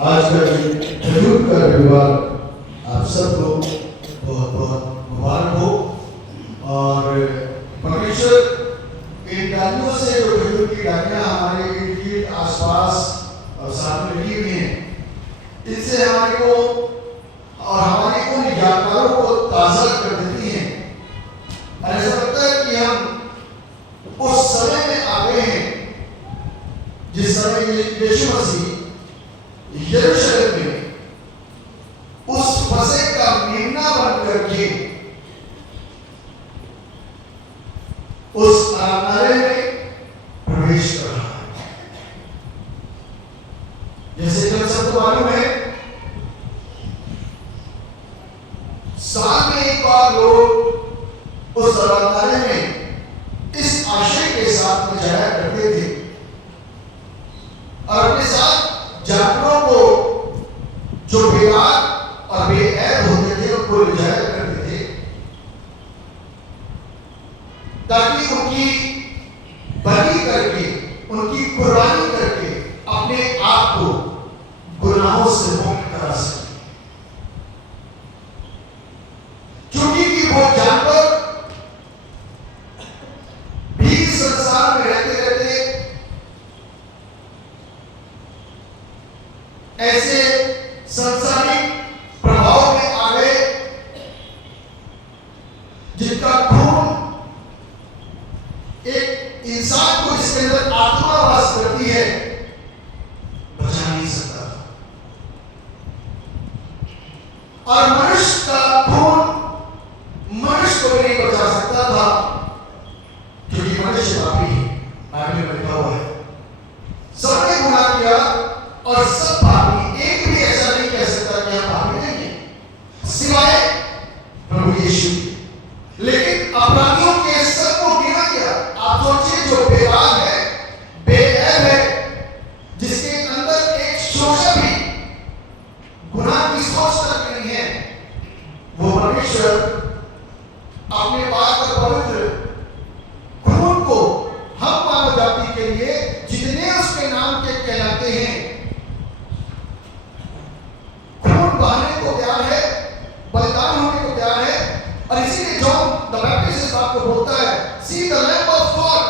आज का खजूर का रविवार आप सबको बहुत बहुत मुबारक हो। और परमेश्वर इन डालियों से जो खजूर की डालियां हमारे इर्द गिर्द आसपास और सामने लगी हुई हैं, इससे हमारे को और हमारे उन यादगारों को ताज़ा कर देती हैं। और ऐसा लगता है कि हम उस समय में आ गए हैं जिस समय यीशु मसीह यरूशलेम में उस फसह का मेमना बन करके उस आराधनालय में प्रवेश कर रहा है। जैसे कि सबको मालूम है, साल में एक बार लोग उस आराधनालय में इस आशय के साथ में जाया करते थे और अपने साथ जानवरों को जो बेकार और बेऐब होते थे उनको ले जाया करते थे, ताकि उनकी बलि करके, उनकी कुर्बानी करके अपने आप को गुनाहों से मुक्त करा सके। क्योंकि वो जानवर भी संसार में रहते रहते ऐसे सांसारिक प्रभाव में आ गए जिनका खून एक इंसान को जिसके अंदर आत्मा वास करती है बचा नहीं सकता था। और मनुष्य का खून मनुष्य को भी नहीं बचा सकता था, क्योंकि मनुष्य पापी है। बाइबल में लिखा हुआ है सबने गुनाह किया और सब पापी, एक भी ऐसा नहीं कह सकता कि हम पापी नहीं है सिवाय प्रभु यीशु। लेकिन अपराधियों के सब को गिना गया। आप सोचिए, जो बेकार है, बेऐब है, जिसके अंदर एक शोषा भी गुनाह की सोच तक नहीं है, वो परमेश्वर अपने पाक और पवित्र खून को हम मानव जाति के लिए जितने उसके नाम के कहलाते हैं बहाने को तैयार है, बलिदान होने को तैयार है। और इसीलिए जॉन द बैप्टिस्ट इस बात को बोलता है, see the lamb of God,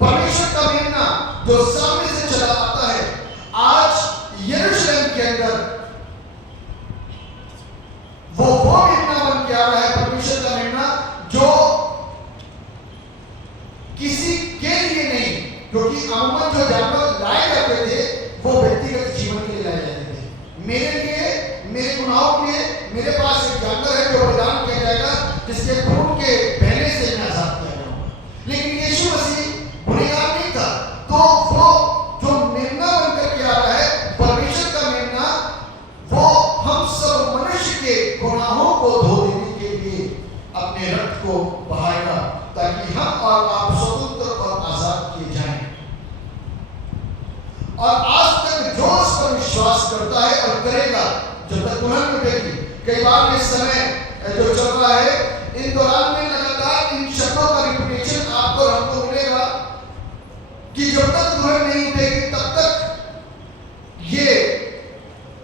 परमेश्वर का मेमना जो सामने से चला आता है। आज यरूशलेम के अंदर वो मेमना बन के आ रहा है, परमेश्वर का मेमना, जो किसी के लिए नहीं, क्योंकि अमूमन जो जानवर लाए जाते थे वो व्यक्तिगत जीवन के लिए लाए जाते थे। मेरे लिए, मेरे गुनाहों के लिए मेरे पास एक जानवर है जो बलिदान किया जाएगा, जिसके खून के बहने से मैं आजाद किया जाऊंगा। लेकिन यीशु मसीह गुनहगार नहीं था, तो वो जो मेमना बनकर के आ रहा है, परमेश्वर का मेमना, वो हम सब मनुष्य के गुनाहों को धो देने के लिए अपने रक्त को बहाएगा, ताकि हम और आप स्वतंत्र और आजाद किए जाएं। और आज तक जो उस पर विश्वास करता है और करेगा जब तक पुनः मिटेगी। कई बार इस समय जो चल रहा है, इन दौरान में लगातार इन शब्दों का रिपीटेशन आपको और हमको मिलेगा कि जब तक दुल्हन नहीं उठेगी तब तक ये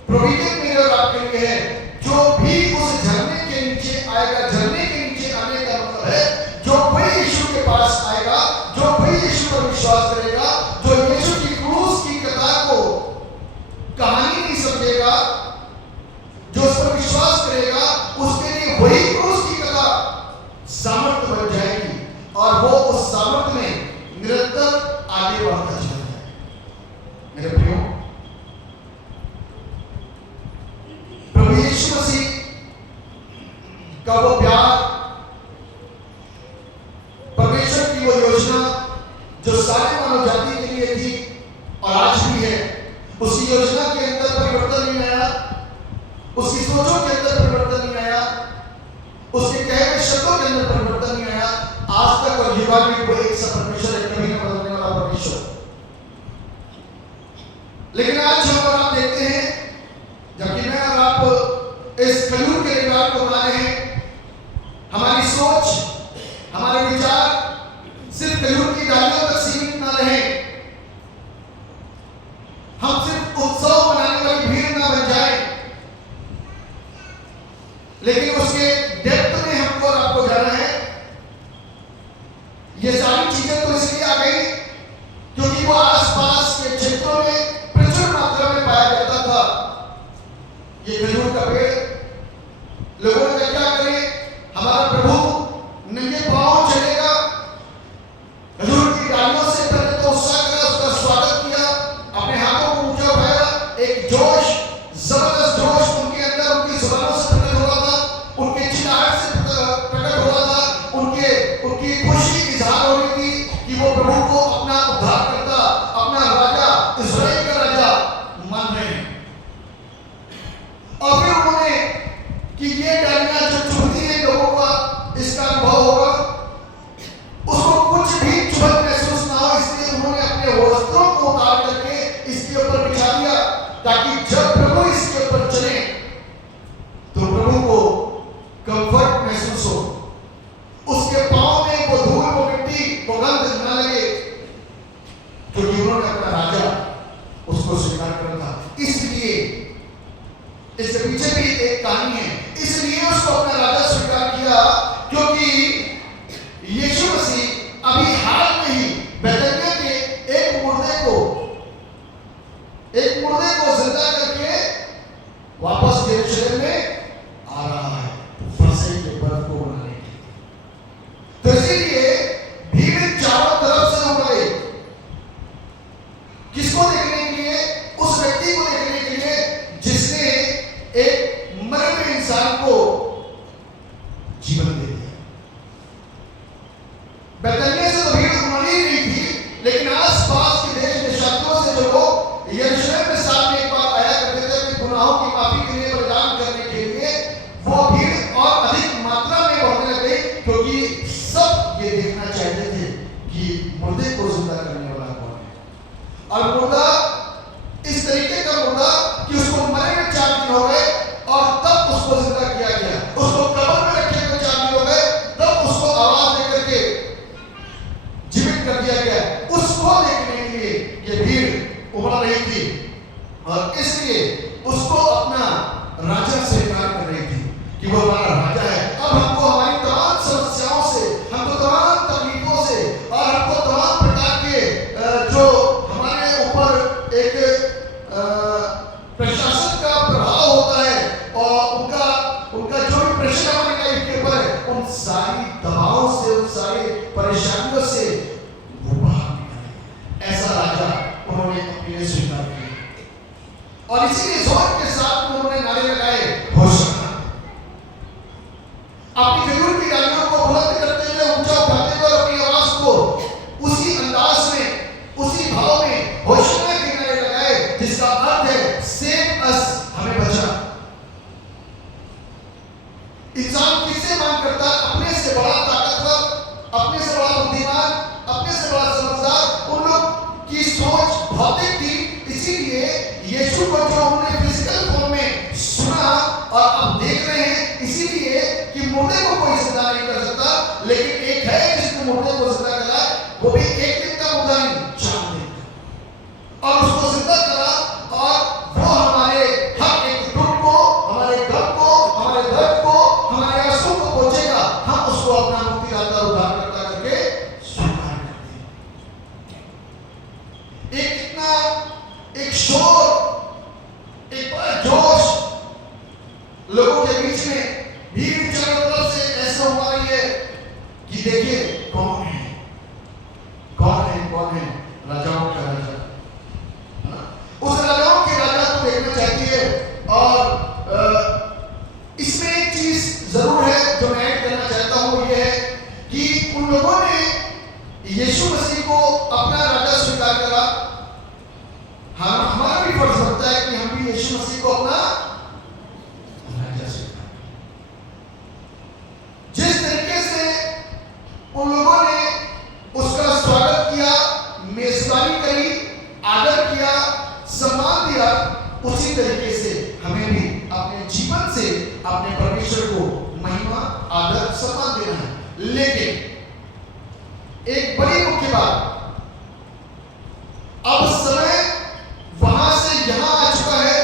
प्रोविजन मेरे और आपके लिए है। जो भी उस झरने के नीचे आएगा, झरने के नीचे आने का मतलब है जो कोई यीशु के पास आएगा, जो कोई यीशु पर विश्वास करेगा, जो यीशु की क्रूस की कथा को कहानी नहीं समझेगा, जो उस पर विश्वास करेगा, उसके लिए वही क्रूस की कथा सामर्थ्य बन जाएगी और वो उस सामर्थ्य में निरंतर आगे बढ़ता चला जाएगा। मेरे प्रियो, प्रभु यीशु मसीह का वो प्यार, परमेश्वर की वो योजना जो सारे मानव जाति के लिए थी और आज भी है, उसी योजना के अंदर परिवर्तन नहीं आया, उसकी सोचों के अंदर परिवर्तन नहीं आया, उसके कहे गए शब्दों के अंदर परिवर्तन नहीं आया आज तक। और युवा में वो एक सा परमेश्वर है, कभी न बदलने वाला परमेश्वर। लेकिन आज हम और आप देखते हैं, जबकि मैं और आप इस खजूर के रविवार को मना रहे हैं, हमारी सोच, हमारे विचार सिर्फ खजूर की डालियों तक सीमित न रहे। हम सिर्फ उत्सव मनाने वाली भीड़ का पेड़। लोगों ने क्या करें, हमारा प्रभु नंगे पांव चलेगा। खजूर की डालियों से पहले तो उत्साह करा, उसका स्वागत किया, अपने हाथों को ऊंचा उठाया। एक जोश, जबरदस्त जोश उनके अंदर, उनकी जुबानों से प्रकट हो रहा था, उनके चिल्लाहट से प्रकट हो रहा था, उनकी खुशी इजहार हो रही थी कि वो प्रभु को अपना उद्धारकर्ता, अपना राजा, इस्राएल का राजा मान रहे हैं। और फिर उन्होंने कि ये डालियां जो चुभती है लोगों का, इसका अनुभव होगा, उसको कुछ भी चुभन महसूस ना हो, इसलिए उन्होंने अपने वस्त्रों को उतार करके इसके ऊपर बिछा दिया, ताकि जब प्रभु इसके ऊपर चले तो प्रभु को कंफर्ट महसूस हो, उसके पांव में वो धूल, वो मिट्टी, वो गंध न लगे, क्योंकि उन्होंने अपना राजा उसको स्वीकार करा था। इसलिए इसके पीछे भी एक कहानी है, इसलिए उसको अपना राजा स्वीकार किया, क्योंकि यीशु मसीह अभी हाल में ही बैतनिया के एक मुर्दे को जिंदा करके वापस यरूशलेम में आ रहा है, फसह के पर्व को मनाने के लिए। तो इसीलिए भीड़ चारों तरफ से उमड़ गई, किसको देखने के लिए? उस व्यक्ति को देखने के लिए जिसने एक मरे हुए इंसान को जीवन दे दिया। बैतनिया से तो भीड़ उमड़ ही नहीं थी, लेकिन आसपास के देश देशांतरों से जो लोग यरूशलेम में साल में एक बार आया करते थे अपने गुनाहों की माफी के लिए, बलिदान करने के लिए, वो भीड़ और अधिक मात्रा में बढ़ने लग गई, क्योंकि सब ये देखना चाहते थे कि मुर्दे को जिंदा करने वाला कौन है। और मुर्दा इस तरीके का मुर्दा कि उसको मरे में 4 दिन हो गए और तब उसको जिंदा किया गया, उसको कब्र में रखे हुए 4 दिन हो गए, तब उसको आवाज देकर के जीवित कर दिया गया। उसको देखने के लिए ये भीड़ उमड़ रही थी और इसलिए उसको अपना राजा स्वीकार कर रही थी कि वो हमारा राजा है। अब हमको हमारी तमाम समस्याओं से, हमको तमाम तकलीफों से और हमको तमाम प्रकार के जो हमारे ऊपर एक प्रशासन का प्रभाव होता है और उनका जो भी प्रेशर हमारे लाइफ के ऊपर है, उन सारी दबावों से, उन सारी परेशानियों से वो बाहर निकले। ऐसा राजा उन्होंने अपने लिए स्वीकार किया और इसीलिए जोर के साथ उन्होंने नारे लगाए, होशाना। अपनी खजूर की डालियों को बुलंद करते हुए, ऊंचा उठाते हुए अपनी आवाज को उसी अंदाज में, उसी भाव में होशाना के नारे लगाए, जिसका अर्थ है सेव अस, हमें बचा। इंसान किससे मांग करता? अपने से बड़ा ताकतवर, अपने से बड़ा बुद्धिमान, अपने से बड़ा समझदार। उन लोग की सोच भौतिक थी, इसीलिए यीशु को जो उन्होंने फिजिकल फॉर्म में सुना और अब देख रहे हैं, इसीलिए कि मुर्दे को कोई जिंदा नहीं कर सकता, लेकिन एक है जिसने मुर्दे को जिंदा करा, वो भी एक दिन का मुर्दा नहीं, 4 दिन का, और उसको जिंदा करा और वो हमारे हर एक दुख को, हमारे गम को, हमारे दर्द को, हमारे आंसू को पहुंचेगा। हम उसको अपना मुक्तिदाता, उद्धारकर्ता करके स्वीकार करते हैं। एक शोर, एक बड़ा जोश लोगों के बीच में, भीड़ चारों तरफ से ऐसा हुआ रही है कि देखिए कौन है, कौन है, कौन है राजाओं का राजा। उस राजाओं के राजा को देखना चाहती है। और इसमें एक चीज जरूर है जो मैं ऐड करना चाहता हूं, ये है कि उन लोगों ने यीशु मसीह को अपना राजा स्वीकार करा। हमारा भी फर्ज बनता है कि हम भी यीशु मसीह को अपना राजा स्वीकार करें। जिस तरीके से उन लोगों ने उसका स्वागत किया, मेजबानी करी, आदर किया, सम्मान दिया, उसी तरीके से हमें भी अपने जीवन से अपने परमेश्वर को महिमा, आदर, सम्मान देना है। लेकिन एक बड़ी मुख्य बात, अब समय वहां से यहां आ चुका है,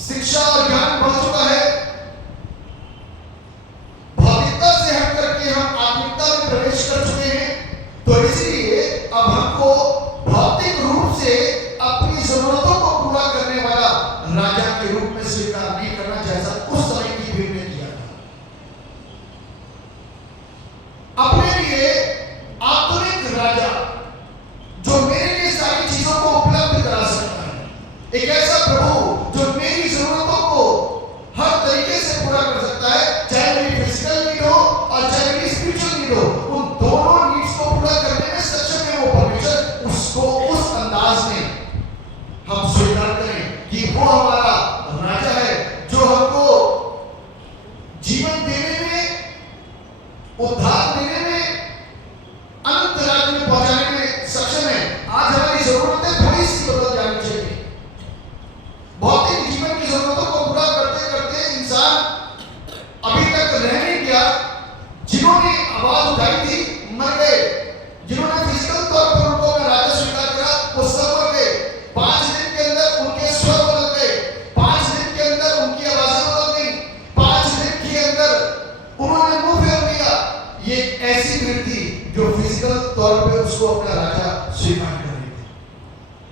शिक्षा और ज्ञान बढ़ चुका है, भौतिकता से हट करके हम आत्मिकता में प्रवेश कर चुके हैं। तो इसलिए अब हमको भौतिक रूप से अपनी जरूरतों को पूरा करने वाला राजा के रूप में स्वीकार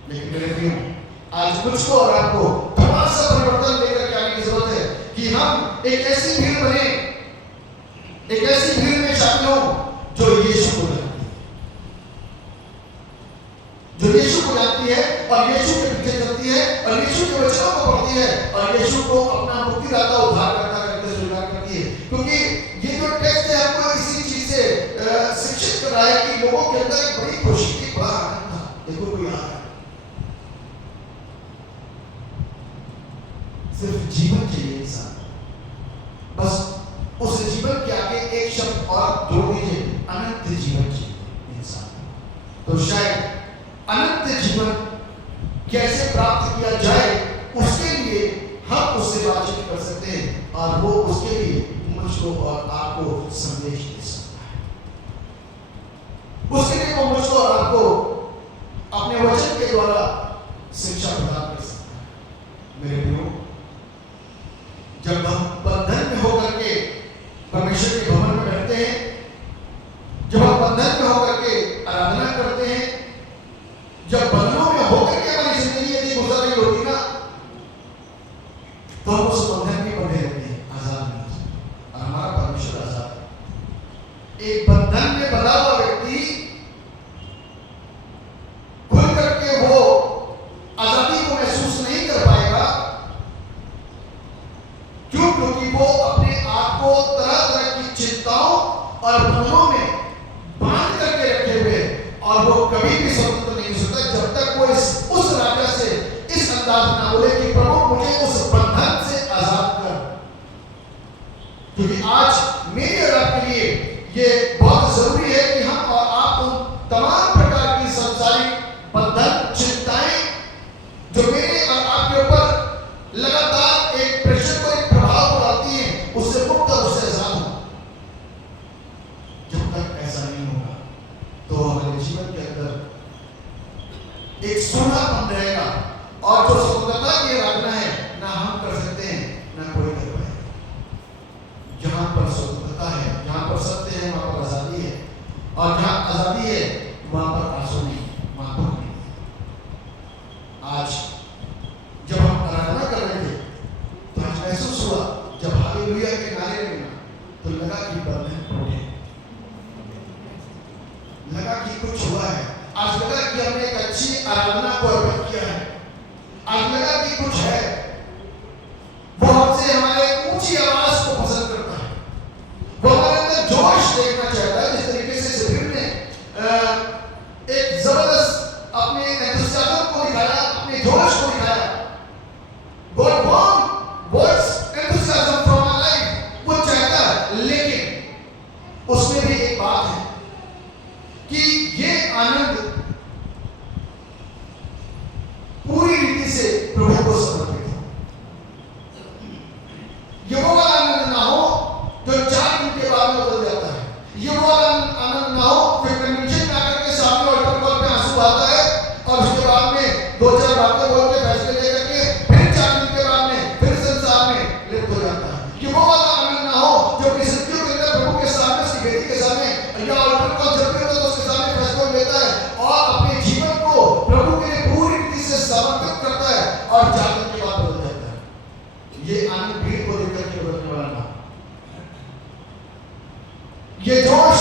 लेकिन मेरे प्रियो, आज मुझको और आपको थोड़ा सा परिवर्तन लेकर के आने की जरूरत है कि हम एक ऐसी भीड़ बने, एक ऐसी भीड़ में शामिल हो जो यीशु को जानती है, जो यीशु को जानती है और यीशु के पीछे चलती है और यीशु के वचनों को पढ़ती है और यीशु को अपना मुक्तिदाता उद्धारकर्ता करके स्वीकार करती है। क्योंकि ये जो टेक्स्ट है हमको इसी चीज से शिक्षित कर रहा है कि लोगों के अंदर एक बड़ी खुशी की बड़ा आनंद था। देखो कोई आ रहा है, सिर्फ जीवन चाहिए इंसान, बस उस जीवन के आगे एक शब्द और जोड़ दीजिए, अनंत जीवन चाहिए इंसान। तो शायद अनंत जीवन कैसे प्राप्त किया जाए उसके लिए हम उससे बातचीत कर सकते हैं और वो उसके लिए मुझको और आपको संदेश दे सकता है। उसके लिए वो मुझको और आपको अपने वचन के द्वारा शिक्षा प्रदान कर सकता है। मेरे प्रियो, जब हम बंधन में होकर के परमेश्वर के भवन में बैठते हैं, जब हम बंधन में होकर के आराधना करते हैं, जब बंधनों में होकर के हमारी जिंदगी यदि गुजर रही होती ना, तो हम उस बंधन में बंधे रहते हैं, आजाद नहीं, और हमारा परमेश्वर आजाद है। एक बंधन में बंधा हुआ व्यक्ति खुल करके वो आजादी को महसूस नहीं कर पाएगा। क्यों? क्योंकि वो अपने आप को तरह तरह की चिंताओं और बंधनों में बांध करके रखे हुए, और वो कभी भी स्वतंत्र नहीं हो सकता जब तक वो उस राजा से इस अंदाज में ना बोले कि प्रभु मुझे उस बंधन से आजाद कर। क्योंकि आज मेरे और आपके लिए ये बहुत जरूरी है कि हम और आप उन तमाम प्रकार की संसारिक बंधन, चिंताएं जो मेरे और आपके ऊपर लगातार एक प्रेशर को, एक प्रभाव डालती है, उससे मुक्त और उससे आजाद हो। जब तक ऐसा नहीं होगा तो हमारे जीवन के अंदर एक सोनापन रहेगा, और जो स्वतंत्रता की आराधना है ना हम कर सकते हैं ना कोई कर पाएगा। जहां पर स्वतंत्रता है, जहां पर सत्य है, वहां पर आजादी है, और जहां आजादी है वहां पर आंसू नहीं, वहां पर नहीं। आज जब हम आराधना कर रहे थे तो आज महसूस हुआ, जब हालेलुया के नारे लगे तो लगा कि बंधन टूटे, लगा कि कुछ हुआ है। आज लगा कि हमने एक अच्छी आराधना को अर्पण किया है। आज लगा कि कुछ है, वो हमसे हमारे ऊंची आवाज को पसंद करता है, वो हमारे अंदर जोश देखना चाहता है। जिस तरीके से शिविर ने एक जबरदस्त अपने एंथुसियाज्म को दिखाया, अपने जोश को दिखाया, God wants enthusiasm from our life, वो चाहता है। लेकिन उसमें भी एक बात है कि ये आनंद पूरी रीति से प्रभु को समर्पित हो। ये वो वाला आनंद ना हो जो 4 दिन के बाद में बदल जाता है। ये वो वाला आनंद ना हो फिर कन्वेंशन में आकर के सामने ऑल्टर कॉल पे आंसू आता है और उसके बाद में 2-4 बातें बोल के फैसले लेकर के फिर 4 दिन के बाद में फिर संसार में लिप्त हो जाता है। ये वो वाला आनंद ना हो जो परिस्थितियों के अंदर प्रभु के सामने, उसकी बेटी के सामने या ऑल्टर कॉल जब भी होता है उसके सामने फैसला लेता है और अपने जीवन को प्रभु के लिए पूरी रीति से समर्पित करता है और 4 दिन के बाद बदल जाता है। ये आनंद भीड़ को लेकर के बदलने वाला ना, ये जोश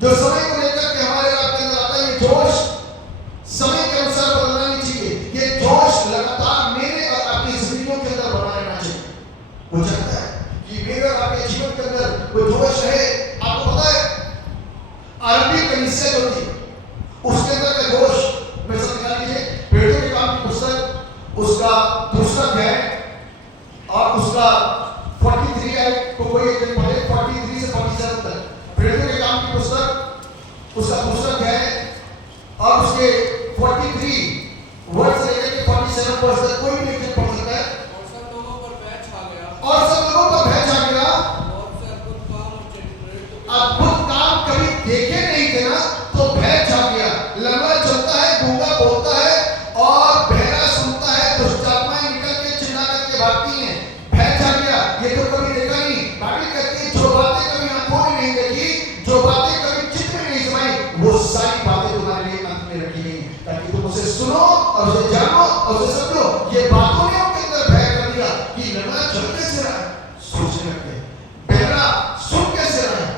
जो समय को लेकर के हमारे आपके अंदर आता है, ये जोश समय के अनुसार बदलना नहीं चाहिए। ये जोश लगातार मेरे और आपकी जिंदगियों के अंदर बना रहना चाहिए। वो चाहता है कि मेरे और आपके जीवन के अंदर वो जोश है। आपको पता है आरंभिक कलीसिया जो थी उसके अंदर का जोश में सब निकाल लीजिए। पेड़ों के काम की पुस्तक उसका दूसरा अध्याय और उसका 43 है, तो कोई एक दिन पढ़े 43 से 47 तक। पेड़ों के काम की पुस्तक उसका दूसरा अध्याय और उसके 43 वर्ड से लेकर 47 वर्ड तक कोई भी एक पढ़ सकता है। और सब लोगों पर भय छा गया, और सब लोगों पर भय छा गया। बहुत से अद्भुत काम कभी देखे नहीं थे ना, तो भय छा गया। लंगड़ा चलता है, गूंगा बोलता है और बहरा सुनता है, दुष्ट आत्माएं निकल के चिल्ला करके भागती हैं। भय छा गया, ये तो कभी देखा नहीं। बाइबल कहती है जो बातें कभी आंखों ने नहीं देखी, जो बातें कभी चित्त में नहीं समाई, वो सारी बातें तुम्हारे लिए अंत में रखी रखी गई ताकि तुम उसे सुनो और उसे जानो और उसे समझो। ये बातों ने उनके अंदर भय कर दिया कि लड़ना चल कैसे रहा है, सोचने लगे। बहरा सुन कैसे रहा है,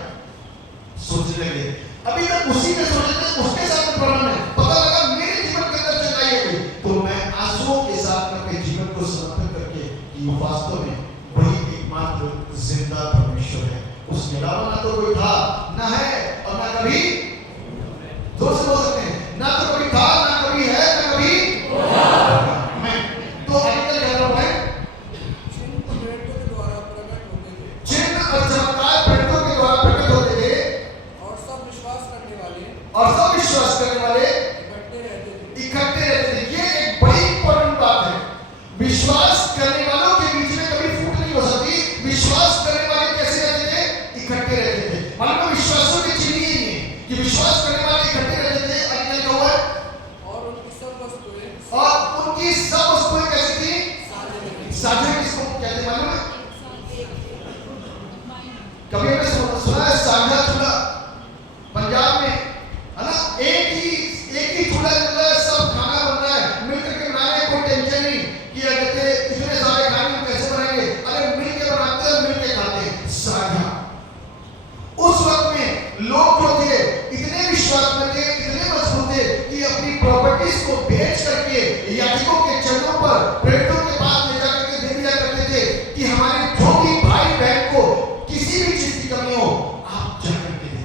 सोचने लगे। अभी तक उसी में सोच रहे थे, उसके साथ प्रॉब्लम है। पता लगा मेरे जीवन के अंदर चंगाई है, तो मैं आंसुओं के साथ अपने जीवन को समर्पित करके कि वास्तव में वही एकमात्र जिंदा परमेश्वर है। उसके अलावा ना तो कोई था, ना है और ना कभी, दो से बोल सकते हैं, ना तो कभी था, ना कभी है, ना कभी मैं। तो आजकल क्या हो रहा है, चिन्ह प्रेरितों के द्वारा प्रकट होते थे चिन्ह और चमत्कार प्रेरितों के द्वारा प्रकट होते थे और सब विश्वास करने वाले इकट्ठे रहते थे। ये एक बड़ी इंपॉर्टेंट बात है। विश्वास करने वालों के बीच में कभी फूट नहीं हो सकती। विश्वास करने वाले कैसे रहते थे, इकट्ठे रहते थे। मानो विश्वासों की चिन्ह ही है कि विश्वास करने वाले इकट्ठे रहते थे। आजकल क्या हुआ और उनकी सब वस्तुएं कैसी थी, साझा। किसको कहते हैं मालूम है? कभी हमने सुना है साझा चूल्हा, पंजाब में है ना, एक ही चूल्हा चल रहा है, सब खाना बन रहा है, मिलकर के बना रहे हैं, कोई टेंशन नहीं कि कहते इतने सारे खाने कैसे बनाएंगे, अरे मिलके बनाते हैं, मिलके खाते हैं, साझा। उस वक्त में लोग जो थे इतने विश्वास में थे, इतने मजबूत थे कि अपनी प्रॉपर्टीज को बेच करके याजकों के चरणों पर, प्रेरितों के पास ले जाकर के दे दिया करते थे कि हमारे जो भी भाई बहन को किसी भी चीज की कमी हो, आप जाकर के दे।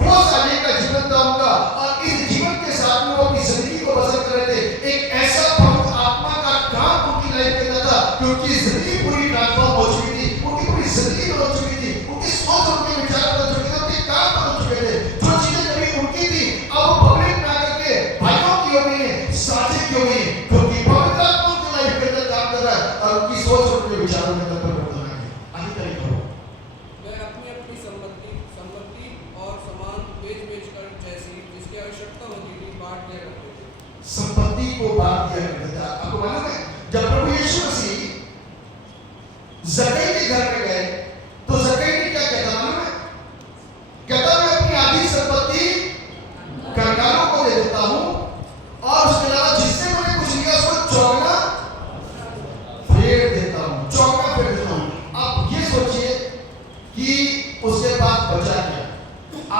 वो साझे का जीवन था उनका, और इस जीवन के साथ में वो अपनी जिंदगी को बसर कर रहे थे। एक ऐसा पवित्र आत्मा का काम उनकी लाइफ के अंदर था कि उनकी जिंदगी पूरी ट्रांसफॉर्म हो चुकी थी, उनकी पूरी जिंदगी बदल चुकी थी, उनकी सोच, उनके विचार बदल चुके थे, उनके काम बदल चुके थे। जो चीजें कभी उनकी थी अब वो पब्लिक में आकर के भाइयों की हो गई है, साझे की हो गई है, क्योंकि पवित्र आत्मा उनकी लाइफ के अंदर काम कर रहा है और उनकी सोच, उनके विचारों के अंदर परिवर्तन आ गया। आगे तरीका हो वे अपनी संपत्ति और सामान बेच कर जैसी जिसकी आवश्यकता होती थी बांट दिया करते थे। संपत्ति को बांट दिया करते थे। आपको मालूम है जब प्रभु यीशु मसीह जक्कई के घर में गए तो जक्कई ने क्या कहता मालूम है? कहता मैं अपनी आधी संपत्ति कंगालों को दे देता हूं और उसके अलावा जिससे मैंने कुछ लिया उसको चौगुना फेर देता हूं, चौगुना फेर देता हूं। आप ये सोचिए कि उसके पास बचा क्या?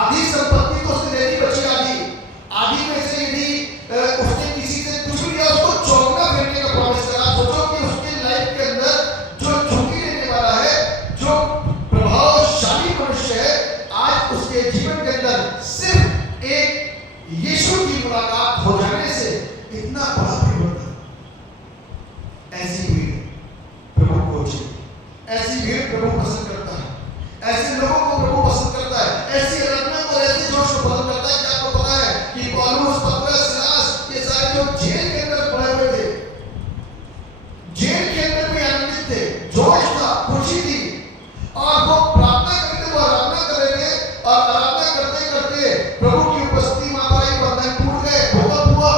आधी संपत्ति तो उसने दे दी, बची आधी में से यदि उसने किसी से कुछ लिया उसको चौगुना फेरने का प्रॉमिस करा। सोचो कि उसकी लाइफ के अंदर जो झुकी लेने वाला है, जो प्रभावशाली मनुष्य है, आज उसके जीवन के अंदर सिर्फ एक यीशु की मुलाकात हो जाने से इतना बड़ा परिवर्तन। ऐसी भीड़ प्रभु को चाहिए, ऐसी भीड़ प्रभु पसंद करता है, ऐसे लोगों को प्रभु पसंद करता है, ऐसी आराधना को, ऐसे जोश को पसंद करता है। क्या आपको पता है कि पौलुस, पतरस, सिलास ये सारे जो जेल के अंदर पड़े हुए थे, जेल के अंदर भी आनंदित थे, जोश था, खुशी थी, और वो प्रार्थना करते, वो आराधना कर रहे थे, और आराधना करते करते प्रभु की उपस्थिति में आई, बंधन टूट गए, भूकंप हुआ।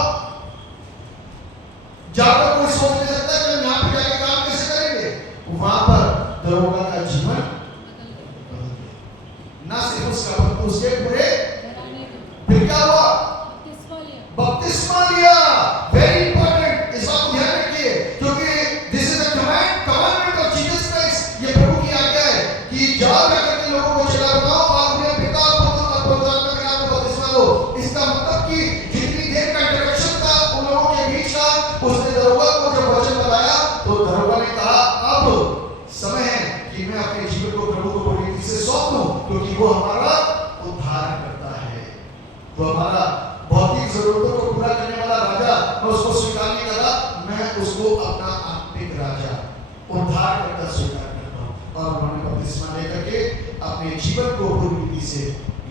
जहां पर कोई सोच नहीं सकता कि हम यहाँ पे जाके काम कैसे करेंगे, वहां पर दरोगा का जीवन ना सिर्फ उसका बल्कि उसके पूरे, फिर क्या हुआ? बपतिस्मा लिया। वेरी इंपॉर्टेंट, इस बात को ध्यान रखिए, क्योंकि this is a commandment of Jesus Christ. ये प्रभु की आज्ञा है कि जाओ जाकर के लोगों को चला बनाओ और उन्हें पिता, पुत्र और पवित्र आत्मा के नाम में बपतिस्मा दो। इसका मतलब कि जितनी देर का इंटरेक्शन था उन लोगों के बीच का, उसने दरोगा को जब वचन बताया तो दरोगा ने कहा अब समय है कि मैं अपने जीवन को प्रभु को पूरी रीति से सौंप दूं, क्योंकि वो हमारा उद्धार करता है, वो हमारा भौतिक जरूरतों को पूरा करने वाला राजा। मैं उसको स्वीकार नहीं कर रहा, मैं उसको अपना आत्मिक राजा, उद्धार करता स्वीकार करता हूं। और उन्होंने बपतिस्मा लेकर के अपने जीवन को पूरी रीति से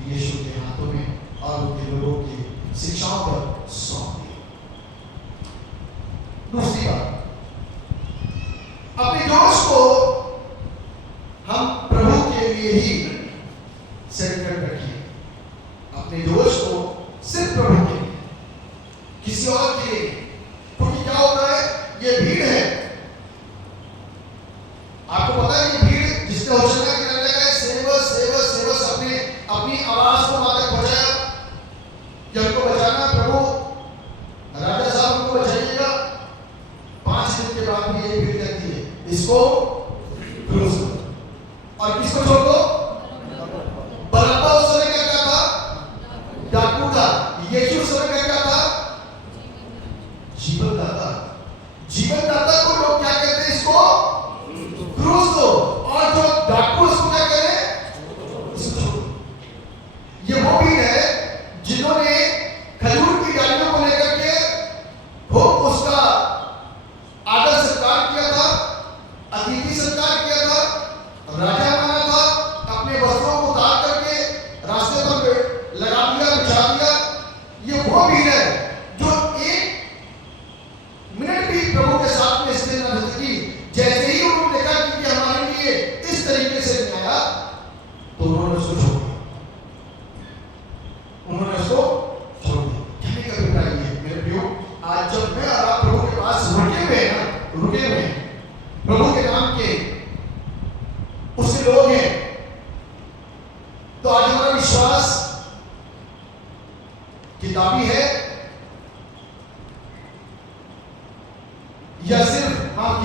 यीशु के हाथों में और उनके लोगों की शिक्षाओं पर सौंप दिया। दूसरी बात, अपने जोश को हम प्रभु के लिए ही सेट कर रखिए। अपने जोश को सिर्फ प्रभु के लिए, किसी और के लिए। क्योंकि क्या होता है, ये भीड़ है, आपको पता है ये भीड़ जिसने होशना करने लगा है, सेवस अपनी आवाज को वहां तक पहुंचाया कि हमको बचाना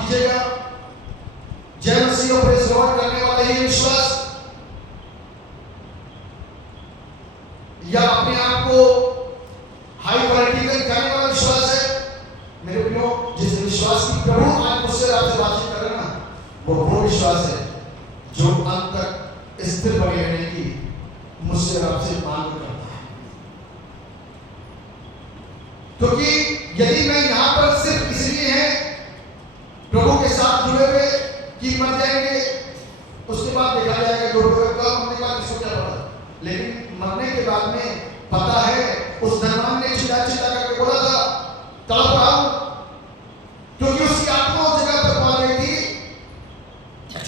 कीजिएगा, जय मसीह और प्रेज़ लॉर्ड करने वाला ये विश्वास, या अपने आप को हाई क्वालिटी का दिखाने वाला विश्वास है? मेरे प्रियो, जिस विश्वास की प्रभु आज मुझसे आपसे बातचीत कर रहे हैं ना, वो विश्वास है जो अंत तक स्थिर बने रहने की मुझसे आपसे मांग करता है। क्योंकि यदि मैं यहां पर सिर्फ इसलिए है प्रभु के साथ जुड़े हुए कि मर जाएंगे, उसके बाद देखा जाएगा जो कब मरने के बाद इसको क्या पता, लेकिन मरने के बाद में पता है उस धनवान ने चिल्ला चिल्ला करके बोला था तड़प रहा हूं, क्योंकि उसकी आत्मा उस जगह पर पहुंच गई थी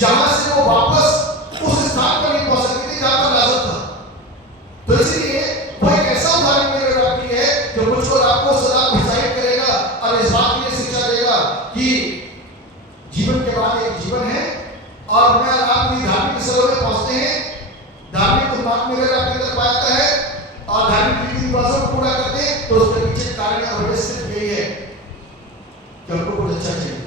जहां से वो वापस उस स्थान पर नहीं पहुंच सकती थी जहां पर लाजर था। तो इसलिए वो एक ऐसा उदाहरण मेरे रब की है जो मुझको और आपको सदा प्रोत्साहित करेगा और इस बात की शिक्षा देगा कि जीवन के बाद एक जीवन है, और मैं आप भी धार्मिक स्थलों में पहुंचते हैं, धार्मिक उन्माद मेरे रब के अंदर पाता है और धार्मिक रीति रिवाजों को पूरा करते हैं, तो उसके पीछे कारण और वजह सिर्फ यही है कि हमको कुछ अच्छा चाहिए।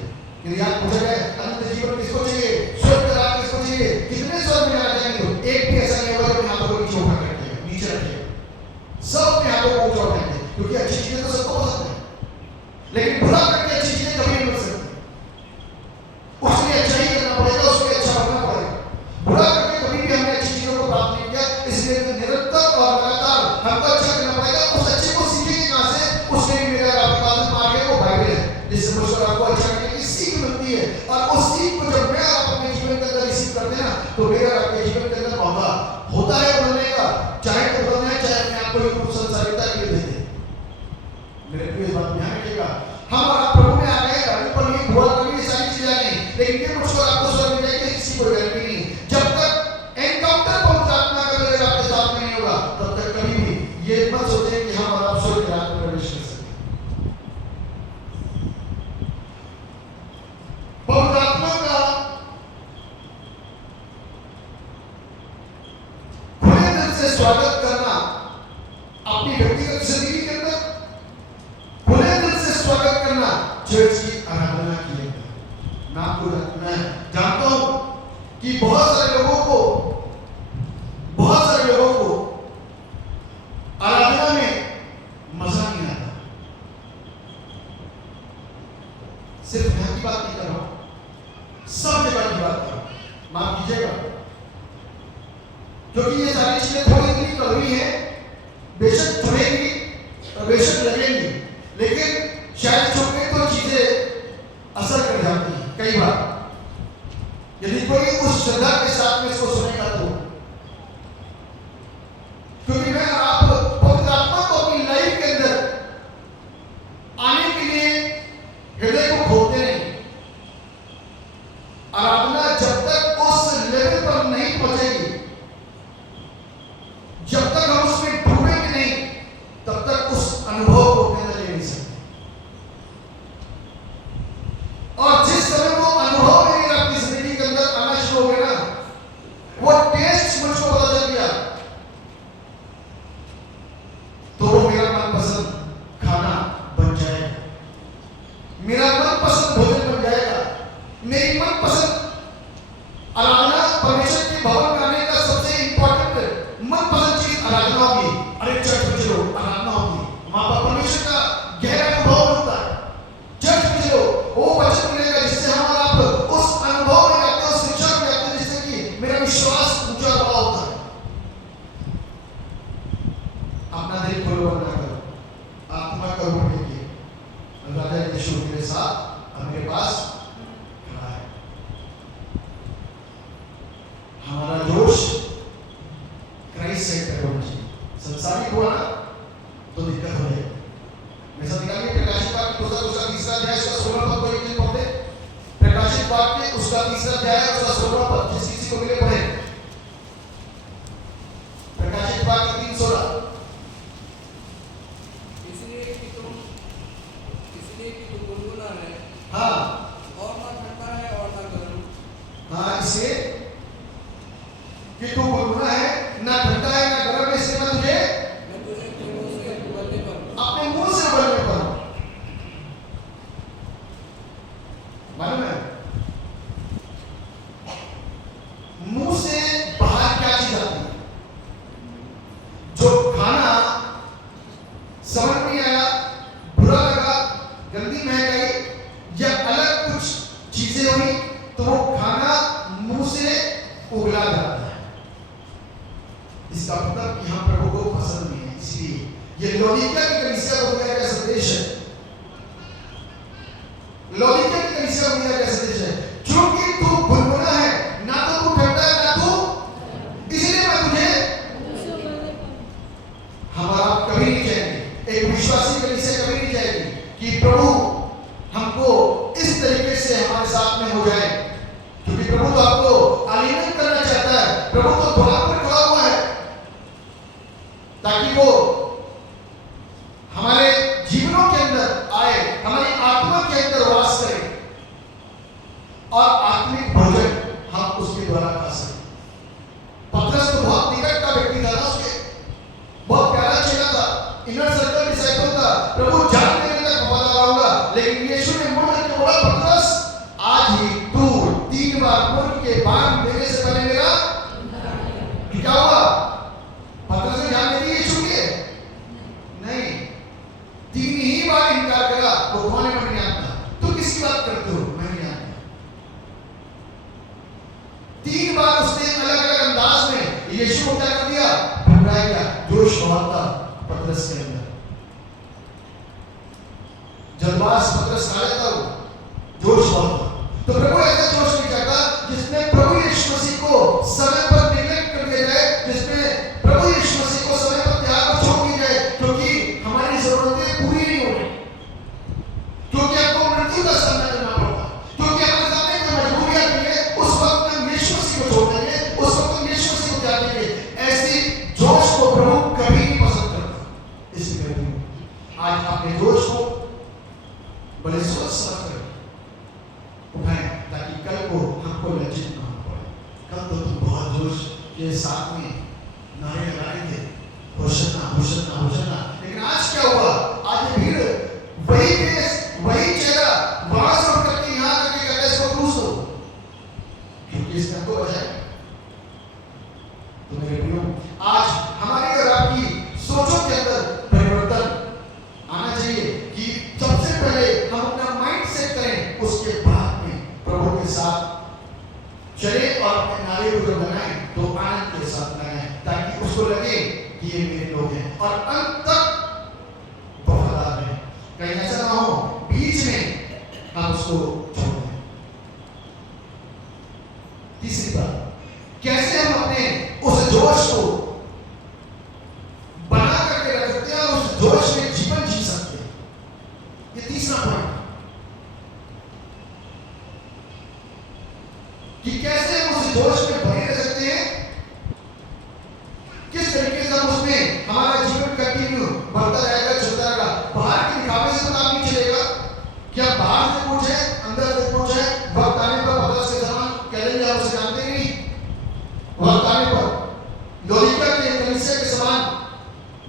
यदि आप पूछा जाए अनंत जीवन किसको चाहिए, स्वर्ग का राज्य किसको चाहिए, कितने स्वर्ग में आ जाएंगे, तो एक भी ऐसा नहीं होगा जो अपने हाथों को नीचे उठा करके नीचे रखेगा, सब अपने हाथों को ऊंचा उठाएंगे, क्योंकि अच्छी चीजें तो सबको पसंद है, लेकिन बुरा करके अच्छी चीजें कभी नहीं मिल सकती। उसके लिए अच्छा ही करना पड़ेगा, उसके लिए अच्छा बनना पड़ेगा। बुरा करके कभी भी हमने अच्छी चीजों को प्राप्त नहीं किया, इसलिए निरंतर और लगातार हमको अच्छा करना पड़ेगा। उस अच्छे को सीखेंगे कहां से? उसके लिए मेरे आपके पास में मार्ग है, वो बाइबल है, जिससे मुझको आपको अच्छा करने की सीख मिलती है, और उस सीख को जब मैं आप अपने जीवन के अंदर रिसीव करते हैं ना, तो मेरा आपके जीवन के अंदर मौका होता है बदलने का, चाहे तो बदलना है, चाहे अपने आप को एक संसारिकता के लिए दे दे। मेरे प्रिय बात ध्यान रखिएगा, हम और आप प्रभु में आ गए, धरती पर ये हुआ कभी सारी चीजें आ गई, लेकिन ये मुझको आपको स्वर्ग में जाएगी किसी को गारंटी नहीं। जब तक एनकाउंटर पवित्र आत्मा का मेरे आपके साथ में नहीं होगा, तब तक कभी भी ये मत सोचें कि हम और आप स्वर्ग के राज्य में प्रवेश कर सकते। पवित्र आत्मा का खुले दिल से स्वागत करना अपनी व्यक्तिगत जिंदगी के अंदर, खुले दिल से स्वागत करना चर्च की आराधना की है। मैं आपको मैं जानता हूं कि बहुत सारे लोगों को आराधना में मजा नहीं आता। सिर्फ यहां की बात नहीं कर रहा हूं, सब जगह की बात कर रहा हूं, माफ कीजिएगा, क्योंकि ये सारी चीजें थोड़ी इतनी कड़वी है, बेशक चुनेगी और बेशक लगेंगी, लेकिन शायद चुपके तो चीजें असर कर जाती हैं कई बार। यदि कोई उस श्रद्धा के साथ में इसको सुनेगा तो, क्योंकि मैं आप पवित्र आत्मा को अपनी लाइफ के अंदर आने के लिए हृदय को खोलते नहीं। आराधना जब तक उस लेवल पर नहीं पहुंचेगी, जब तक हम उसमें डूबेंगे नहीं, तब तक उस अनुभव को अपने अंदर ले नहीं सकते। और जिस समय वो अनुभव मेरी अपनी जिंदगी के अंदर आना शुरू हो गया ना, वो टेस्ट मुझको पता चल गया, तो वो मेरा मनपसंद खाना बन जाएगा, मेरा मनपसंद भोजन बन जाएगा, मेरी मनपसंद आराधना, परमेश्वर के भवन में आने का सबसे इंपॉर्टेंट मनपसंद चीज आराधना होगी। अरे चर्च में चलो, आराधना होगी, वहां पर परमेश्वर का गहरा अनुभव होता है। चर्च में चलो, वो वचन मिलेगा जिससे हम और आप उस अनुभव में जाते हैं, उस शिक्षा में जाते हैं, जिससे कि मेरा विश्वास ऊंचा हुआ होता है। अपना दिल खोलो, बना करो, आत्मा का रूप देखिए, राजा यीशु मेरे साथ हमारे पास खड़ा है। हमारा जोश क्राइस्ट सेंटर होना चाहिए। संसारिक हुआ ना तो दिक्कत हो जाएगी। मेरे साथ निकालिए प्रकाशित वाक्य उसका तीसरा अध्याय उसका 16 पद को एक दिन पढ़ते। प्रकाशित वाक्य उसका तीसरा अध्याय उसका 16 पद, जिस किसी को मिले पढ़े। प्रकाशित वाक्य 3:16। इसलिए कि तुम गुनगुना है, हाँ, और ना ठंडा है और ना गर्म। हाँ, इसलिए कि तू गुनगुना है, ना ठंडा है ना गर्म है, इसलिए मैं तुझे अपने मुंह से उगलने पर अपने मुंह से उगलने पर, मालूम है ये लौदीकिया की कलीसिया को दिया गया संदेश है। लौदीकिया की कलीसिया को दिया गया संदेश है, क्योंकि तू बुलबुला है, ना तो तू ठंडा है ना तू, इसलिए मैं तुझे हमारा कभी नहीं चाहेंगे। एक विश्वासी कलीसिया कभी नहीं चाहेगी कि प्रभु हमको इस तरीके से हमारे साथ में हो जाए, क्योंकि प्रभु तो आपको आलिंगन करना चाहता है। प्रभु तो द्वार पर खड़ा हुआ है ताकि वो हमारे जीवनों के अंदर आए, हमारी आत्मा के अंदर वास करे और आत्मिक भोजन हम उसके द्वारा खा सके। पतरस तो बहुत निकट का व्यक्ति था ना, उसके बहुत प्यारा चेला था, इनर सर्कल डिसाइपल था, प्रभु जान देने तक वफादार रहूंगा। लेकिन यीशु ने मुड़ के बोला, पतरस आज ही तू 3 बार मुड़ के बांध देने से पहले मेरा क्या हुआ? पतरस ने जान दे दी यीशु के नहीं, 3 ही बार इनकार करा। वो कौन है मैं नहीं जानता, तुम किसकी बात करते हो मैं नहीं जानता। 3 बार उसने अलग अलग अंदाज में यीशु को क्या कर दिया? भड़काया गया। जोश बहुत था पतरस के अंदर, जल्दबाज पतरस खा लेता हो, जोश बहुत था। तो प्रभु ऐसा जोश नहीं चाहता जिसमें प्रभु यीशु मसीह को समय पर निगलेक्ट कर दिया जाए, जिसमें प्रभु यीशु मसीह को समय पर त्याग और छोड़ दी जाए, क्योंकि हमारी जरूरतें पूरी नहीं हो रही, क्योंकि आपको मृत्यु का सामना करना पड़ता, क्योंकि हमारे सामने कोई मजबूरी आती है, उस वक्त हम यीशु मसीह को छोड़ देंगे, उस वक्त हम यीशु मसीह को त्याग देंगे। ऐसी जोश को प्रभु कभी नहीं पसंद करता। इसलिए आज अपने जोश को बड़े सोच समझ कर उठाएं, ताकि कल को हमको लज्जित न होना पड़े। कल तो तुम बहुत जोश के साथ में नारे लगा रहे थे, होशन्ना होशन्ना होशन्ना, लेकिन आज क्या हुआ? आज भीड़ वही फेस वही चेहरा वहां से उठ करके यहाँ करके कहते हैं इसको क्रूस दो, क्योंकि इसने हमको बचाया। तो मेरे प्रियो, आज हमारी और आपकी सोचों के अंदर परिवर्तन आना चाहिए कि सबसे पहले हम अपना माइंड सेट करें, उसके बाद में प्रभु के साथ चले और अपने नारे को जब लगाएं तो आनंद के साथ लगाएं, ताकि उसको लगे कि ये मेरे लोग हैं और अंत तक वफादार रहें। कहीं ऐसा ना हो बीच में हम उसको छोड़ दें। तीसरी बात, कैसे हम अपने उस जोश को बना करके रख सकते हैं और उस जोश में जीवन जी सकते हैं। ये तीसरा पॉइंट कि कैसे हम उस जोश में बने रह सकते हैं, किस तरीके से हम उसमें हमारा जीवन कंटिन्यू बढ़ता रहेगा, चलता रहेगा। बाहर के दिखावे से तो काम नहीं चलेगा। क्या बाहर से कुछ है, अंदर से कुछ है? वक्त आने पर पतरस के समान कह देंगे आप उसे जानते नहीं। वक्त आने पर लौदीकिया के कलीसिया के समान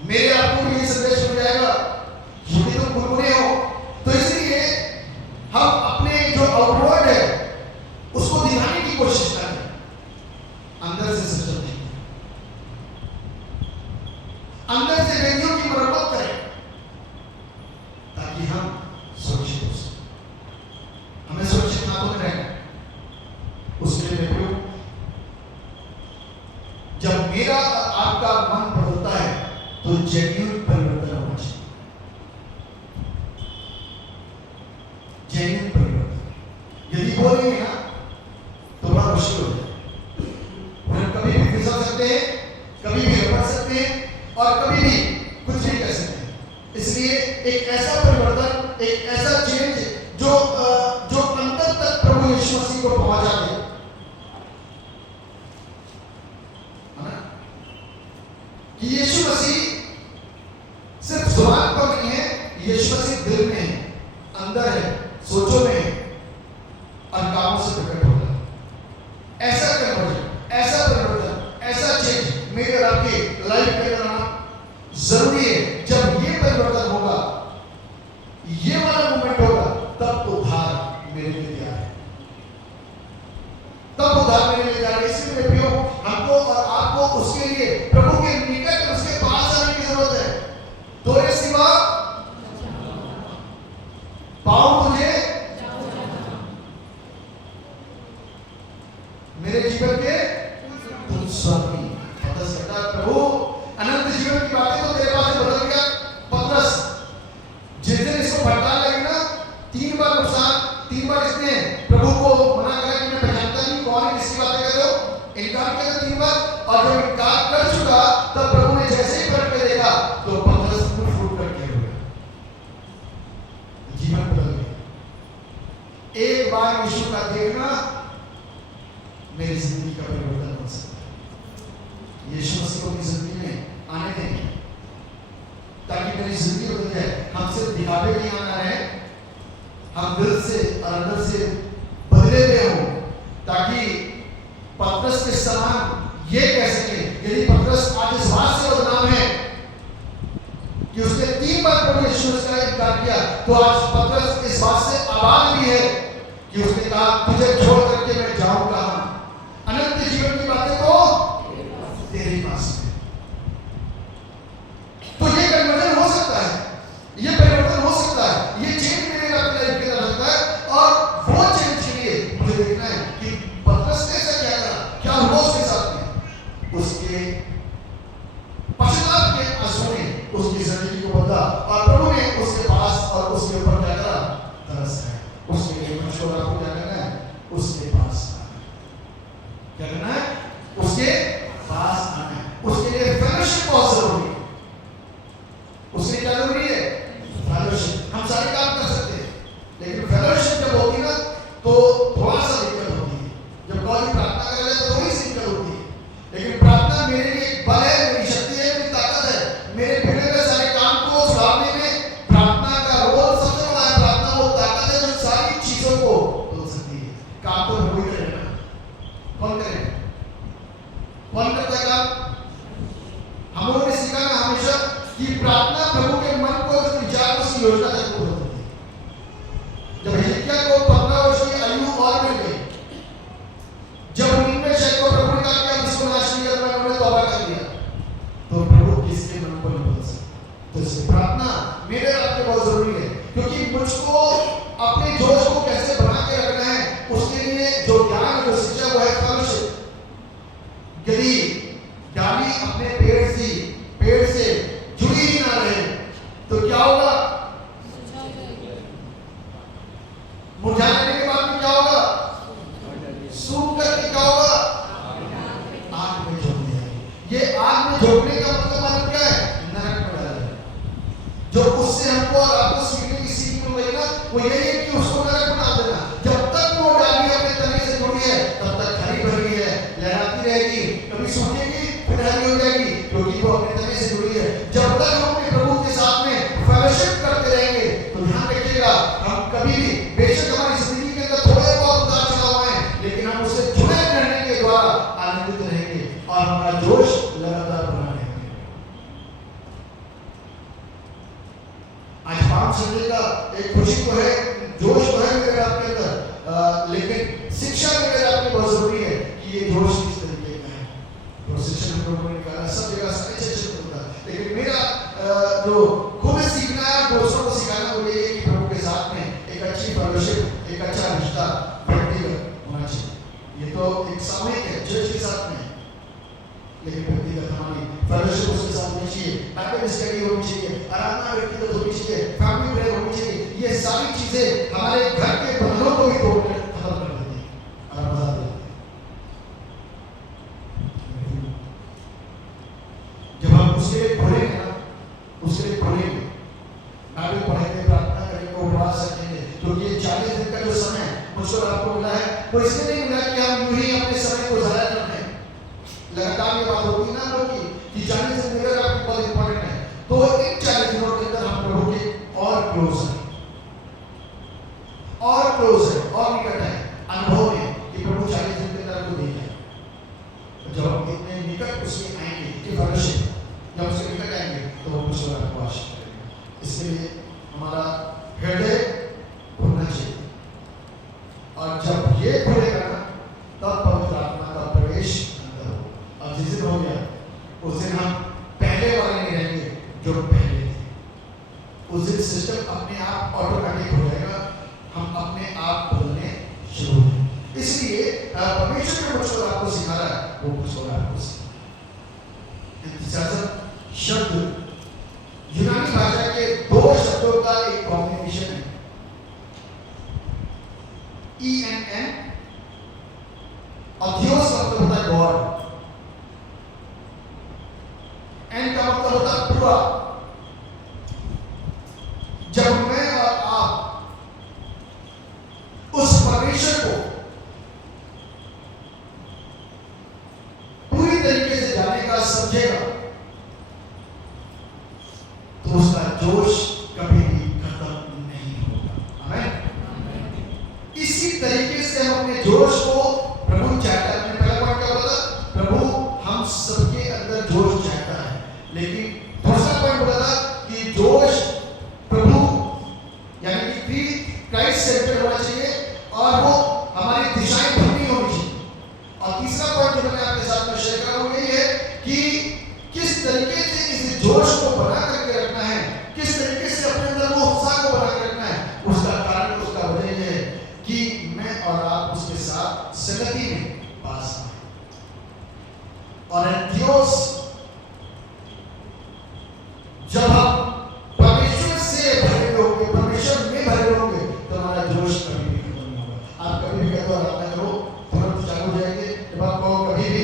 मेरे आपको भी ये संदेश मिल जाएगा कि तुम बुलबुले हो। तो इसलिए हम अपने जो आउटवर्ड है उसको दिखाने की कोशिश करें, अंदर से सच्चा नहीं, अंदर से व्यक्तियों की मरम्मत करें, ताकि हम सुरक्षित हो सकें। हमें सुरक्षित हाथों में रहना। उसके लिए प्रभु, जब मेरा आपका मन बदलता है तो जेन्युइन परिवर्तन होना चाहिए। जेन्युइन परिवर्तन यदि वो नहीं है ना तो बड़ा मुश्किल हो जाए। हम कभी भी फिसल सकते हैं, कभी भी रपट सकते हैं और कभी भी कुछ नहीं कर सकते। इसलिए एक ऐसा परिवर्तन, एक ऐसा चेंज जो अंतर तक प्रभु यीशु मसीह को पहुंचा दे, है ना? कि यीशु मसीह सिर्फ जुबान पर नहीं है, यीशु मसीह दिल में है, अंदर है, सोचों में है और कामों से प्रकट होता है। ऐसा कन्वर्जन, ऐसा परिवर्तन, ऐसा चेंज मेरे और आपके लाइफ के अंदर आना जरूरी है। जब ये परिवर्तन होगा, ये वाला मूवमेंट होगा, तब उद्धार मेरे लिए तैयार है, तब उद्धार मेरे लिए तैयार है। इसलिए प्रियो, हमको और आपको उसके लिए प्रभु के निकट, उसके पास आने की जरूरत है। तो ये सिवा पाऊं तुझे इसको भटकाने लगे ना, 3 बार नुकसान, 3 बार इसने प्रभु को मना करा कि मैं पहचानता नहीं कौन है, किसकी बातें कर रहे हो, इनकार किया 3 बार। और जब इनकार कर चुका तब प्रभु ने जैसे ही पलट के देखा तो पतरस फूट करके हो गया, जीवन बदल गया। एक बार यीशु का देखना मेरी जिंदगी का परिवर्तन हो सकता है। यीशु मसीह को अपनी जिंदगी में आने दें ताकि मेरी जिंदगी बदल जाए। हम सिर्फ दिखावे के यहाँ ना रहे, हम दिल से और अंदर से बदले हुए हों, ताकि पतरस के समान ये कह सके। यदि पतरस आज इस बात से बदनाम है कि उसने 3 बार प्रभु यीशु मसीह का इनकार किया, तो आज पतरस इस बात से आबाद भी है कि उसने कहा तुझे छोड़ करके मैं जाऊं कहां, अनंत जीवन की बातें तो तेरे पास है। तो ये कन्वर्जन हो सकता है, ये परिवर्तन हो सकता है, ये चेंज मेरे अपने लाइफ के अंदर होता है। और वो चेंज के लिए मुझे देखना है कि पतरस ने ऐसा क्या करा, क्या हुआ उसके साथ में। उसके पश्चाताप के आंसू ने उसकी जिंदगी को बदला और प्रभु ने उसके पास और उसके ऊपर क्या करा, तरस है। उसके लिए मशवरा को क्या करना है, उसके पास क्या करना है, उसके पास आना है। उसके लिए फेलोशिप बहुत जरूरी है। उसके क्या जरूरी है, फेलोशिप। हम सारे काम कर सकते हैं, लेकिन फेलोशिप जब होती ना तो थोड़ा सा दिक्कत होती है। जब कभी प्रार्थना कर रहे तो थोड़ी सी दिक्कत होती है, लेकिन प्रार्थना मेरे लिए एक बल है, मेरी शक्ति है, मेरी ताकत है। मेरे बिगड़े हुए सारे काम को सुधारने में प्रार्थना का रोल सबसे बड़ा है। प्रार्थना वो ताकत है जो सारी चीजों को बदल सकती है। काम तो प्रभु ही करेगा, कौन करेगा, कौन करता है काम। हम लोगों ने सीखा ना हमेशा कि प्रार्थना प्रभु के मन को, विचार को, उसकी योजना तक पूर्ण होती है। जब हिजकिय्याह को 15 वर्ष की आयु और मिल गई, जब उनमें शैतान को प्रभु ने कहा कि अब इसको नाश नहीं करना, उन्होंने तौबा कर लिया, तो प्रभु किसके मन को नहीं बदल सकता। तो इसलिए प्रार्थना मेरे आपके बहुत जरूरी है, क्योंकि मुझको अपने जोश को कैसे बना के रखना है, उसके लिए जो ज्ञान, जो शिक्षा, वो है फेलोशिप। यदि डाली अपने पेड़ से जुड़ी ही ना रहे तो क्या होगा, मुरझा जाने के बाद में क्या होगा, सूख करके क्या होगा, आग में झोंक दिया। ये आग में झोंकने का मतलब क्या है, नरक में डाला है। जो उससे हमको और आपको सीखने की सीख मिल रही ना, वो यही है कि उसको नरक बना देना। जब तक वो डाली अपने तने से जुड़ी है तब तक हरी भरी है, लहराती रहेगी, कभी सूखेगी फिर हरी हो जाएगी, क्योंकि वो अपने तने से जुड़ी है। जब तक हम अपने प्रभु के साथ में फेलोशिप करते रहेंगे तो ध्यान रखिएगा, हम कभी भी, बेशक हमारी जिंदगी के अंदर थोड़े बहुत उतार चढ़ाव हैं, लेकिन हम उससे जुड़े रहने के द्वारा आनंदित रहेंगे और हमारा जोश लगातार बना रहेगा। आज 5 संडे का एक खुशी तो है, जोश तो है मेरे आपके अंदर, लेकिन शिक्षा मेरे आपके बहुत जरूरी है कि ये जोश किस तरीके का है। प्रोसेशन हम लोगों ने कहा सब जगह से अच्छे होता है, लेकिन मेरा जो खुद सीखना है, दूसरों को सिखाना, वो ये है कि प्रभु के साथ में एक अच्छी फेलोशिप, एक अच्छा रिश्ता व्यक्तिगत होना चाहिए। ये तो एक सामूहिक है चर्च के साथ में, लेकिन व्यक्तिगत हमारी फेलोशिप उसके साथ होनी चाहिए, बाइबल स्टडी होनी चाहिए, आराधना व्यक्तिगत होनी चाहिए, फैमिली प्रेयर होनी चाहिए। ये सारी चीजें हमारे घर के बंधनों को भी तोड़कर खत्म कर देती है और मजा देती है। जब हम उसके लिए पढ़ेंगे ना, उसके लिए पढ़ेंगे, बाइबल पढ़ेंगे, प्रार्थना करेंगे, उपवास रखेंगे, क्योंकि ये 40 दिन का जो समय मुझको आपको मिला है वो इसलिए नहीं मिला कि हम यूं ही अपने समय को ज़ाया कर दें। लगातार ये बात होती है ना लोगों की 40 दिन मेरे आपको बहुत इंपॉर्टेंट है, तो इन 40 दिनों के अंदर हम प्रभु के और क्लोज हैं, और निकट है अनुभव में कि प्रभु 40 दिन के अंदर को देखा है। जब हम इतने निकट उसके आएंगे कि फेलोशिप, जब उसके निकट आएंगे तो वो कुछ और आपको आशीष करेगा। इसके लिए हमारा हृदय खुलना चाहिए, और जब ये खुलेगा ना तब पवित्र आत्मा का प्रवेश अंदर हो। अब जिस दिन हो गया उस दिन हम पहले वाले नहीं रहेंगे जो पहले थे। उस दिन सिस्टम अपने आप ऑटोमेटिक हो जाएगा, हम अपने आप बदलने शुरू हो जाएंगे। इसलिए परमेश्वर ने मुझको आपको सिखा रहा है, वो मुझको आपको शब्द यूनानी भाषा के 2 शब्दों का एक कॉम्बिनेशन ENN, और थियोस का मतलब होता है गॉड, एन का मतलब होता है पूरा। जब मैं और आप उस परमेश्वर को पूरी तरीके से जानेगा, समझेगा, तो उसका जोश कभी भी खत्म नहीं होगा। आमीन। इसी तरीके से हम अपने जोश को प्रभु चाहता है। पहला पॉइंट क्या बोला था? प्रभु हम सबके अंदर जोश चाहता है, लेकिन दूसरा पॉइंट बोला था कि जोश प्रभु यानी कि क्राइस्ट सेंटर होना चाहिए और वो हमारी दिशाएं भरनी होनी चाहिए। और तीसरा पॉइंट जो मैंने आपके साथ में शेयर करा वो यही है कि किस तरीके से इस जोश को बना करके रखना है, किस तरीके से अपने अंदर वो उत्साह को बना के रखना है। उसका कारण, उसका वजह यह है कि मैं और आप उसके साथ संगति में पास हैं। और एंथियोस, जब हम परमेश्वर से भरे होंगे, परमेश्वर में भरे होंगे, तो हमारा जोश कभी भी खत्म नहीं होगा। आप कभी भी कहते हो प्रार्थना करो, तुरंत चालू हो जाएंगे। जब आप कहो कभी भी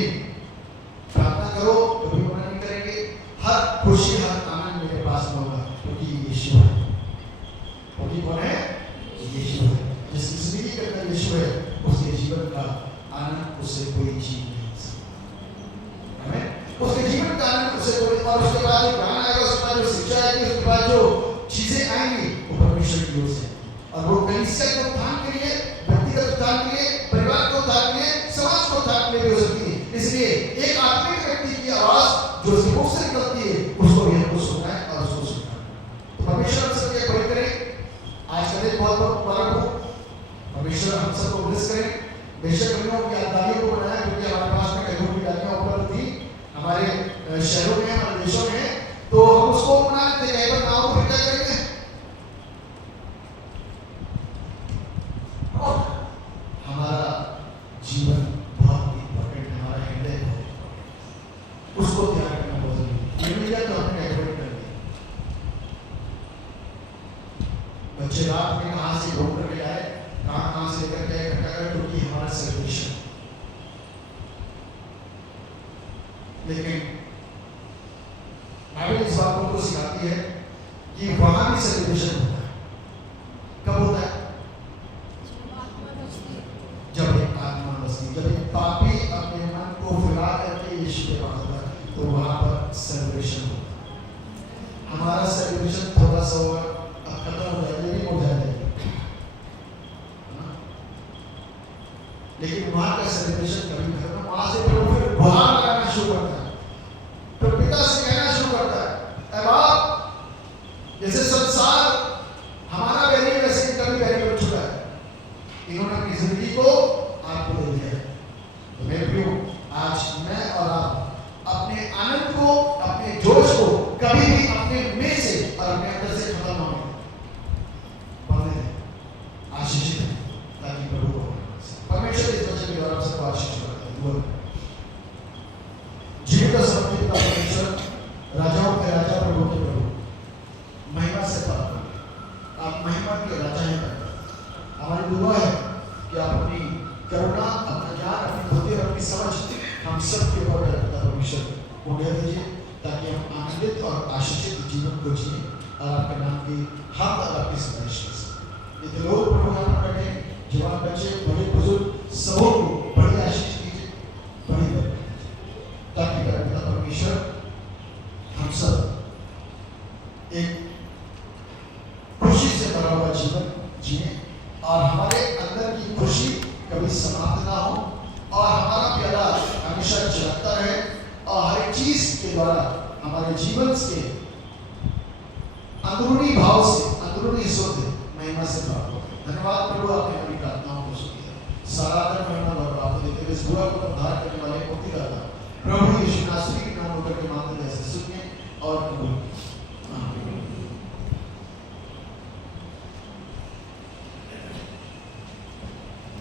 प्रार्थना करो, कभी मना नहीं करेंगे। हर खुशी, हर आनंद मेरे पास में होगा, क्योंकि यीशु है। क्योंकि कौन है? यीशु है। जिसकी जिंदगी के अंदर यीशु है, उसके जीवन का आनंद उससे कोई छीन नहीं सकता। आमीन। उसके जीवन का आनंद उससे कोई, और उसके बाद जो ज्ञान आएगा, उसके बाद जो शिक्षा आएगी, उसके बाद जो चीजें आएंगी, वो परमेश्वर की ओर से। और वो कलीसिया के उत्थान के लिए, व्यक्तिगत उत्थान के लिए, परिवार के उत्थान के लिए, समाज के उत्थान के लिए भी हो सकती है। इसलिए एक आत्मिक व्यक्ति की आवाज जो उसके मुख से निकलती है, उसको भी हमको सुनना है और उसको सुनना है। तो परमेश्वर हम सबके बड़े करें। आज का दिन बहुत बहुत मुबारक हो। परमेश्वर हम सबको ब्लेस करें। बेशक हमने उनकी यादगारियों को बनाया, क्योंकि हमारे पास में कई लोगों की यादियां उपलब्ध थी हमारे शहरों में, हमारे देशों में, तो हम उसको मना लेते हैं। कई बार गाँव में क्या करेंगे, हमारा जीवन बहुत इंपॉर्टेंट है, हमारा हृदय बहुत, उसको ध्यान रखना बहुत जरूरी है। ये मिल जाए तो हमने एडवर्ट कर दिया। बच्चे रात में कहाँ से ढूंढ करके आए, कहाँ से लेकर के इकट्ठा करें, क्योंकि हमारा सेलिब्रेशन। लेकिन बाइबल इस बात को सिखाती है कि वहां भी सेलिब्रेशन होता है। कब होता है? जब एक आत्मा बसती, जब एक पापी अपने मन को फुला करके यीशु के पास आता है, तो वहां पर सेलिब्रेशन होता है। हमारा सेलिब्रेशन थोड़ा सा होगा, अब खत्म हो जाएगा, ये भी हो जाएगा, लेकिन वहां का सेलिब्रेशन कभी खत्म। वहां से प्रभु फिर गुहार लगाना शुरू करता है, फिर पिता से कहना शुरू करता है, अब आप जैसे संसार हमारा बैरी है, वैसे कभी बैरी बन चुका है। इन्होंने अपनी जिंदगी को आपको दे दिया है। तो मेरे प्रियो, आज मैं और आप अपने आनंद को, अपने जोश को कभी भी अपने में से और अपने अंदर से खत्म होने पाने दें, आशीषित है, ताकि प्रभु को परमेश्वर इस वचन के द्वारा सबको आशीष करता है। जीवित और समर्पित परमेश्वर, राजाओं के राजा, प्रभु के प्रभु, महिमा से पात्र, आप महिमा के राजा हैं। हमारी दुआ है कि आप अपनी करुणा, अपना ज्ञान, अपनी बुद्धि और अपनी समझ हम सब के ऊपर परमेश्वर को दे दीजिए, ताकि हम आनंदित और आशीषित जीवन को जिए और आपके नाम की हम और आपकी सिफारिश कर सकें। ये लोग प्रभु यहाँ पर बैठे, जवान बच्चे, बड़े बुजुर्ग, सबों को बड़ी आशीष कीजिए, बड़ी बरकत कीजिए, ताकि पिता परमेश्वर हम सब एक खुशी से भरा हुआ जीवन जिए और हमारे अंदर की खुशी कभी समाप्त ना हो और हमारा प्याला हमेशा चलता रहे और हर एक चीज के द्वारा हमारे जीवन के अंदरूनी भाव से